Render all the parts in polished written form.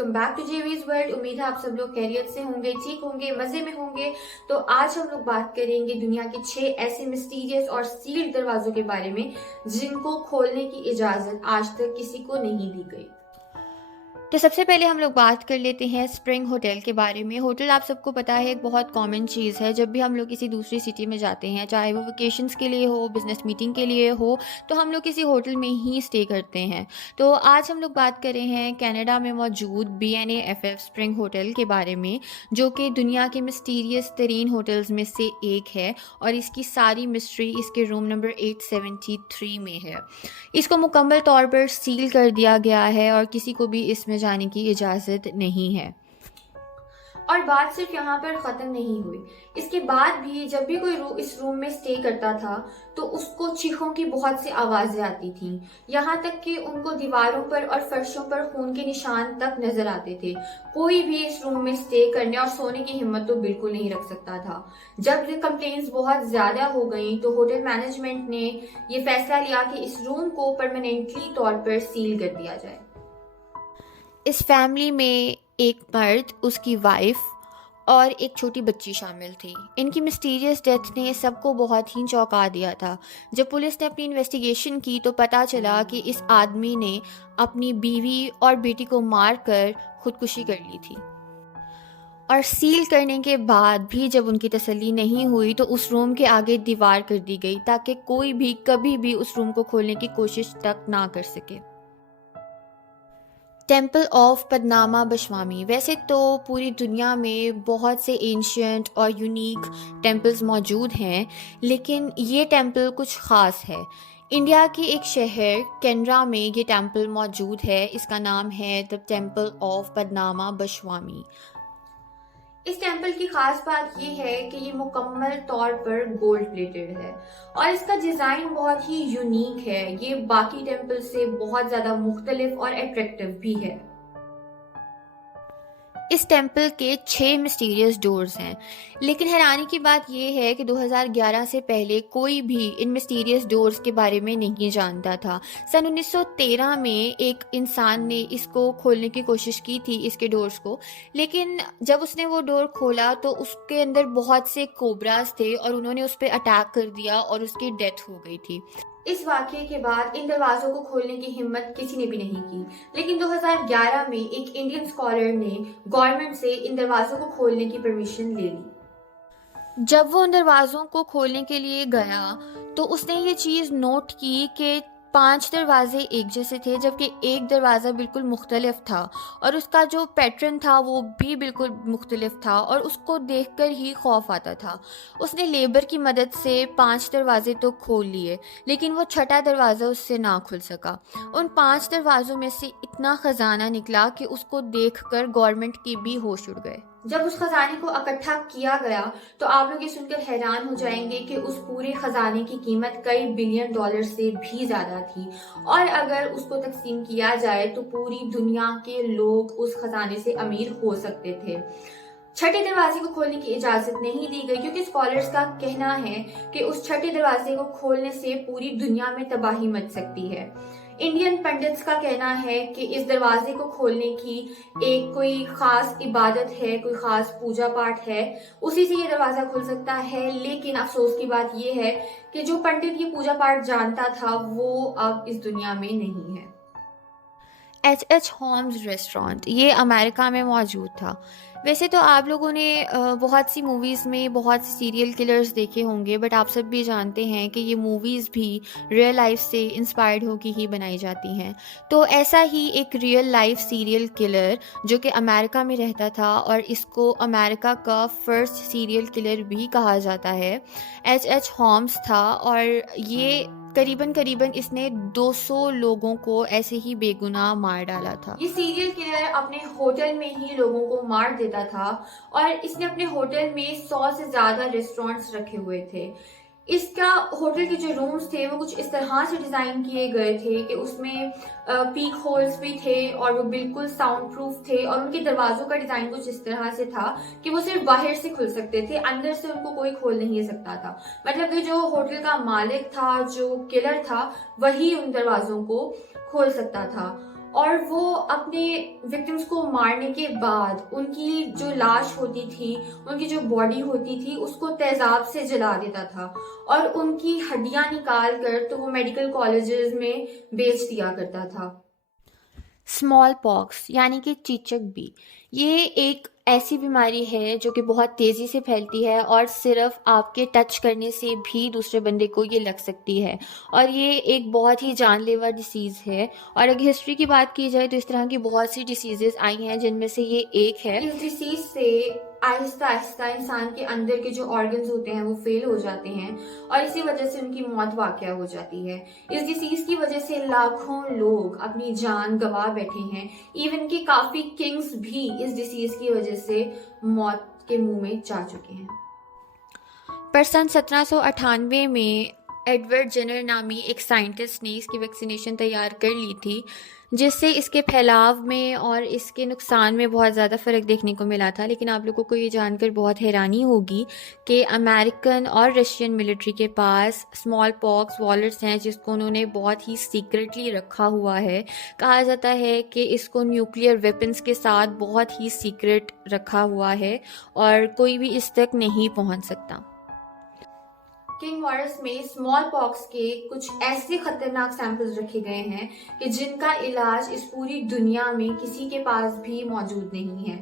Welcome back to JV's world. उम्मीद है आप सब लोग खैरियत से होंगे, ठीक होंगे, मजे में होंगे। तो आज हम लोग बात करेंगे दुनिया के 6 ऐसे मिस्टीरियस और सील्ड दरवाजों के बारे में जिनको खोलने की इजाजत आज तक किसी को नहीं दी गई। तो सबसे पहले हम लोग बात कर लेते हैं स्प्रिंग होटल के बारे में। होटल आप सबको पता है एक बहुत कॉमन चीज़ है। जब भी हम लोग किसी दूसरी सिटी में जाते हैं, चाहे वो वेकेशंस के लिए हो, बिजनेस मीटिंग के लिए हो, तो हम लोग किसी होटल में ही स्टे करते हैं। तो आज हम लोग बात कर रहे हैं कनाडा में मौजूद BNAFF स्प्रिंग होटल के बारे में, जो कि दुनिया के मिस्टीरियस तरीन होटल्स में से एक है और इसकी सारी मिस्ट्री इसके रूम नंबर 873 में है। इसको मुकम्मल तौर पर सील कर दिया गया है और किसी को भी इसमें जाने की इजाज़त नहीं है। और बात सिर्फ यहाँ पर खत्म नहीं हुई। इसके बाद भी जब भी कोई इस रूम में स्टे करता था तो उसको चीखों की बहुत सी आवाजें आती थीं। यहाँ तक कि उनको दीवारों पर और फर्शों पर खून के निशान तक नजर आते थे। कोई भी इस रूम में स्टे करने और सोने की हिम्मत तो बिल्कुल नहीं रख सकता था। जब ये कंप्लेंट्स बहुत ज्यादा हो गई तो होटल मैनेजमेंट ने ये फैसला लिया कि इस रूम को परमानेंटली तौर पर सील कर दिया जाए। इस फैमिली में एक मर्द, उसकी वाइफ और एक छोटी बच्ची शामिल थी। इनकी मिस्टीरियस डेथ ने सबको बहुत ही चौंका दिया था। जब पुलिस ने अपनी इन्वेस्टिगेशन की तो पता चला कि इस आदमी ने अपनी बीवी और बेटी को मारकर खुदकुशी कर ली थी। और सील करने के बाद भी जब उनकी तसल्ली नहीं हुई तो उस रूम के आगे दीवार कर दी गई ताकि कोई भी कभी भी उस रूम को खोलने की कोशिश तक ना कर सके। Temple of Padmanabhaswamy. वैसे तो पूरी दुनिया में बहुत से एंशियंट और यूनिक टेम्पल्स मौजूद हैं, लेकिन ये टेम्पल कुछ ख़ास है। इंडिया के एक शहर केनरा में ये टेम्पल मौजूद है। इसका नाम है द टेम्पल ऑफ पद्मामा बशवामी। इस टेम्पल की खास बात यह है कि ये मुकम्मल तौर पर गोल्ड प्लेटेड है और इसका डिजाइन बहुत ही यूनिक है। ये बाकी टेम्पल से बहुत ज्यादा मुख्तलिफ और अट्रैक्टिव भी है। इस टेम्पल के 6 मिस्टीरियस डोर्स हैं, लेकिन हैरानी की बात यह है कि 2011 से पहले कोई भी इन मिस्टीरियस डोर्स के बारे में नहीं जानता था। सन 1913 में एक इंसान ने इसको खोलने की कोशिश की थी, इसके डोर्स को, लेकिन जब उसने वो डोर खोला तो उसके अंदर बहुत से कोबराज थे और उन्होंने उस पर अटैक कर दिया और उसकी डेथ हो गई थी। इस वाकये के बाद इन दरवाजों को खोलने की हिम्मत किसी ने भी नहीं की, लेकिन 2011 में एक इंडियन स्कॉलर ने गवर्नमेंट से इन दरवाजों को खोलने की परमिशन ले ली। जब वो उन दरवाज़ों को खोलने के लिए गया तो उसने ये चीज़ नोट की कि 5 दरवाजे एक जैसे थे, जबकि एक दरवाज़ा बिल्कुल मुख्तलिफ था और उसका जो पैटर्न था वो भी बिल्कुल मुख्तलिफ था और उसको देखकर ही खौफ आता था। उसने लेबर की मदद से 5 दरवाजे तो खोल लिए, लेकिन वो छठा दरवाज़ा उससे ना खुल सका। उन 5 दरवाज़ों में से इतना ख़जाना निकला कि उसको देखकर गवर्नमेंट के भी होश उड़ गए। जब उस खजाने को इकट्ठा किया गया तो आप लोग ये सुनकर हैरान हो जाएंगे कि उस पूरे खजाने की कीमत कई बिलियन डॉलर से भी ज्यादा थी और अगर उसको तकसीम किया जाए तो पूरी दुनिया के लोग उस खजाने से अमीर हो सकते थे। छठे दरवाजे को खोलने की इजाजत नहीं दी गई क्योंकि स्कॉलर्स का कहना है कि उस छठे दरवाजे को खोलने से पूरी दुनिया में तबाही मच सकती है। इंडियन पंडित्स का कहना है कि इस दरवाजे को खोलने की एक कोई खास इबादत है, कोई खास पूजा पाठ है, उसी से ये दरवाजा खुल सकता है। लेकिन अफसोस की बात यह है कि जो पंडित ये पूजा पाठ जानता था वो अब इस दुनिया में नहीं है। H होम्स रेस्टोरेंट ये अमेरिका में मौजूद था। वैसे तो आप लोगों ने बहुत सी मूवीज़ में बहुत से सीरियल किलर्स देखे होंगे, बट आप सब भी जानते हैं कि ये मूवीज़ भी रियल लाइफ से इंस्पायर्ड होकर ही बनाई जाती हैं। तो ऐसा ही एक रियल लाइफ सीरियल किलर जो कि अमेरिका में रहता था और इसको अमेरिका का फर्स्ट सीरियल किलर भी कहा जाता है, H होम्स था। और ये करीबन इसने 200 लोगों को ऐसे ही बेगुनाह मार डाला था। ये सीरियल किलर अपने होटल में ही लोगों को मार देता था और इसने अपने होटल में 100 से ज्यादा रेस्टोरेंट्स रखे हुए थे। इसका होटल के जो रूम्स थे वो कुछ इस तरह से डिजाइन किए गए थे कि उसमें पीक होल्स भी थे और वो बिल्कुल साउंड प्रूफ थे और उनके दरवाजों का डिजाइन कुछ इस तरह से था कि वो सिर्फ बाहर से खुल सकते थे, अंदर से उनको कोई खोल नहीं सकता था। मतलब कि जो होटल का मालिक था, जो किलर था, वही उन दरवाजों को खोल सकता था। और वो अपने विक्टिम्स को मारने के बाद उनकी जो लाश होती थी, उनकी जो बॉडी होती थी, उसको तेजाब से जला देता था और उनकी हड्डियां निकाल कर तो वो मेडिकल कॉलेजेस में बेच दिया करता था। स्मॉल पॉक्स यानी कि चेचक भी, ये एक ऐसी बीमारी है जो कि बहुत तेज़ी से फैलती है और सिर्फ आपके टच करने से भी दूसरे बंदे को ये लग सकती है, और ये एक बहुत ही जानलेवा डिसीज़ है। और अगर हिस्ट्री की बात की जाए तो इस तरह की बहुत सी डिसीजेस आई हैं जिनमें से ये एक है। इस डिसीज से आहिस्ता आहिस्ता इंसान के अंदर के जो ऑर्गन्स होते हैं वो फेल हो जाते हैं और इसी वजह से उनकी मौत वाकया हो जाती है। इस डिसीज की वजह से लाखों लोग अपनी जान गंवा बैठे हैं। इवन के काफी किंग्स भी इस डिसीज की वजह से मौत के मुंह में जा चुके हैं। पर सन 1798 में एडवर्ड जेनर नामी एक साइंटिस्ट ने इसकी वैक्सीनेशन तैयार कर ली थी, जिससे इसके फैलाव में और इसके नुकसान में बहुत ज़्यादा फ़र्क देखने को मिला था। लेकिन आप लोगों को ये जानकर बहुत हैरानी होगी कि अमेरिकन और रशियन मिलिट्री के पास स्मॉल पॉक्स वॉलेट्स हैं जिसको उन्होंने बहुत ही सीक्रेटली रखा हुआ है। कहा जाता है कि इसको न्यूक्लियर वेपन्स के साथ बहुत ही सीक्रेट रखा हुआ है और कोई भी इस तक नहीं पहुंच सकता। किंग वॉरस में स्मॉल पॉक्स के कुछ ऐसे खतरनाक सैंपल्स रखे गए हैं कि जिनका इलाज इस पूरी दुनिया में किसी के पास भी मौजूद नहीं है।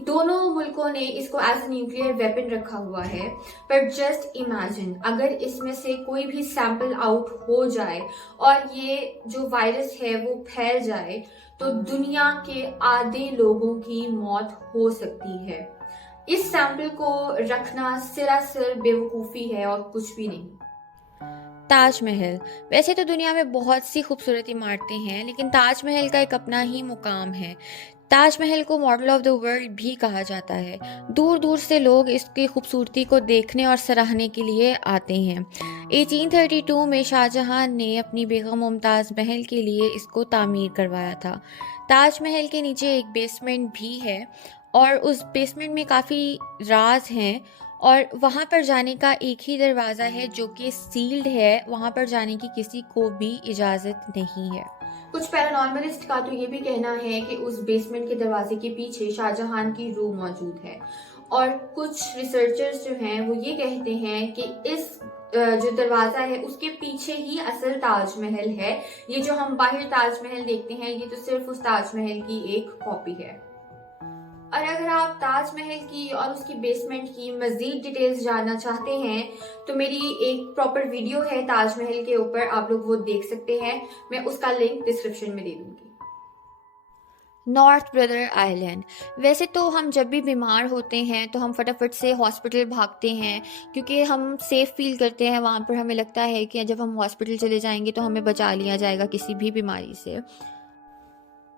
दोनों मुल्कों ने इसको एज न्यूक्लियर वेपन रखा हुआ है, पर जस्ट इमेजिन अगर इसमें से कोई भी सैंपल आउट हो जाए और ये जो वायरस है वो फैल जाए तो दुनिया के आधे लोगों की मौत हो सकती है। इस सैंपल को रखना सरासर बेवकूफ़ी है और कुछ भी नहीं। ताजमहल, वैसे तो दुनिया में बहुत सी खूबसूरत इमारतें हैं, लेकिन ताजमहल का एक अपना ही मुकाम है। ताजमहल को मॉडल ऑफ द वर्ल्ड भी कहा जाता है। दूर दूर से लोग इसकी खूबसूरती को देखने और सराहने के लिए आते हैं। 1832 में शाहजहां ने अपनी बेगम मुमताज़ महल के लिए इसको तामीर करवाया था। ताजमहल के नीचे एक बेसमेंट भी है और उस बेसमेंट में काफ़ी राज हैं, और वहाँ पर जाने का एक ही दरवाज़ा है जो कि सील्ड है। वहाँ पर जाने की किसी को भी इजाज़त नहीं है। कुछ पैरानॉर्मलिस्ट का तो ये भी कहना है कि उस बेसमेंट के दरवाजे के पीछे शाहजहां की रूह मौजूद है, और कुछ रिसर्चर्स जो हैं वो ये कहते हैं कि इस जो दरवाजा है उसके पीछे ही असल ताजमहल है। ये जो हम बाहर ताजमहल देखते हैं ये तो सिर्फ उस ताजमहल की एक कॉपी है। और अगर आप ताजमहल की और उसकी बेसमेंट की मजीद डिटेल्स जानना चाहते हैं तो मेरी एक प्रॉपर वीडियो है ताजमहल के ऊपर, आप लोग वो देख सकते हैं। मैं उसका लिंक डिस्क्रिप्शन में दे दूंगी। नॉर्थ ब्रदर आइलैंड, वैसे तो हम जब भी बीमार होते हैं तो हम फटाफट से हॉस्पिटल भागते हैं क्योंकि हम सेफ फील करते हैं। वहाँ पर हमें लगता है कि जब हम हॉस्पिटल चले जाएंगे तो हमें बचा लिया जाएगा किसी भी बीमारी से।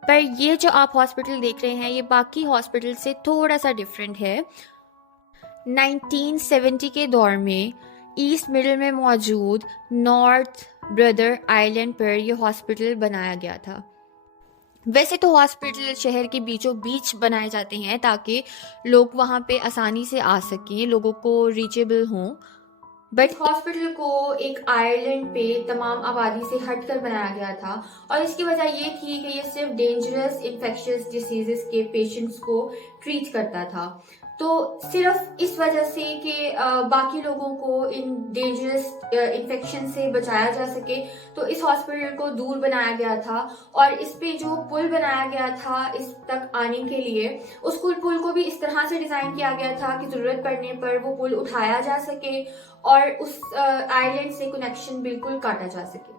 पर ये जो आप हॉस्पिटल देख रहे हैं ये बाकी हॉस्पिटल से थोड़ा सा डिफरेंट है। 1970 के दौर में ईस्ट मिडल में मौजूद नॉर्थ ब्रदर आइलैंड पर यह हॉस्पिटल बनाया गया था। वैसे तो हॉस्पिटल शहर के बीचों बीच बनाए जाते हैं ताकि लोग वहाँ पे आसानी से आ सकें, लोगों को रीचेबल हों, बट हॉस्पिटल को एक आयरलैंड पे तमाम आबादी से हटकर बनाया गया था और इसकी वजह ये थी कि ये सिर्फ डेंजरस इन्फेक्शियस डिसीजेस के पेशेंट्स को ट्रीट करता था। तो सिर्फ इस वजह से कि बाकी लोगों को इन डेंजरस इन्फेक्शन से बचाया जा सके तो इस हॉस्पिटल को दूर बनाया गया था। और इस पे जो पुल बनाया गया था इस तक आने के लिए, उस पुल को भी इस तरह से डिजाइन किया गया था कि जरूरत पड़ने पर वो पुल उठाया जा सके और उस आइलैंड से कनेक्शन बिल्कुल काटा जा सके।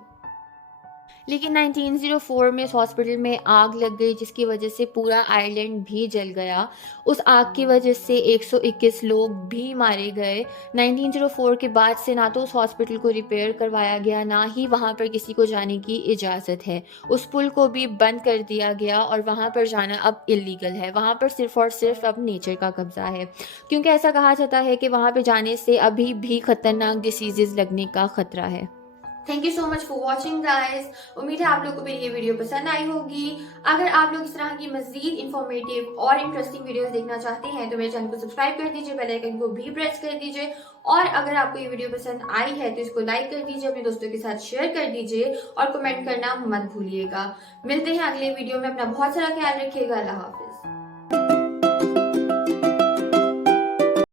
लेकिन 1904 में इस हॉस्पिटल में आग लग गई जिसकी वजह से पूरा आइलैंड भी जल गया। उस आग की वजह से 121 लोग भी मारे गए। 1904 के बाद से ना तो उस हॉस्पिटल को रिपेयर करवाया गया, ना ही वहाँ पर किसी को जाने की इजाज़त है। उस पुल को भी बंद कर दिया गया और वहाँ पर जाना अब इलीगल है। वहाँ पर सिर्फ और सिर्फ अब नेचर का कब्जा है, क्योंकि ऐसा कहा जाता है कि वहाँ पर जाने से अभी भी खतरनाक डिसीजेज लगने का खतरा है। Thank you so much for watching guys. उम्मीद है आप लोगों को मेरी ये वीडियो पसंद आई होगी। अगर आप लोग इस तरह की मजीद इंफॉर्मेटिव और इंटरेस्टिंग वीडियोस देखना चाहते हैं तो मेरे चैनल को सब्सक्राइब कर दीजिए, बेल आइकन को भी प्रेस कर दीजिए। और अगर आपको ये वीडियो पसंद आई है तो इसको लाइक कर दीजिए, अपने दोस्तों के साथ शेयर कर दीजिए और कमेंट करना मत भूलिएगा। मिलते हैं अगले वीडियो में। अपना बहुत सारा ख्याल रखिएगा। अल्लाह हाफिज।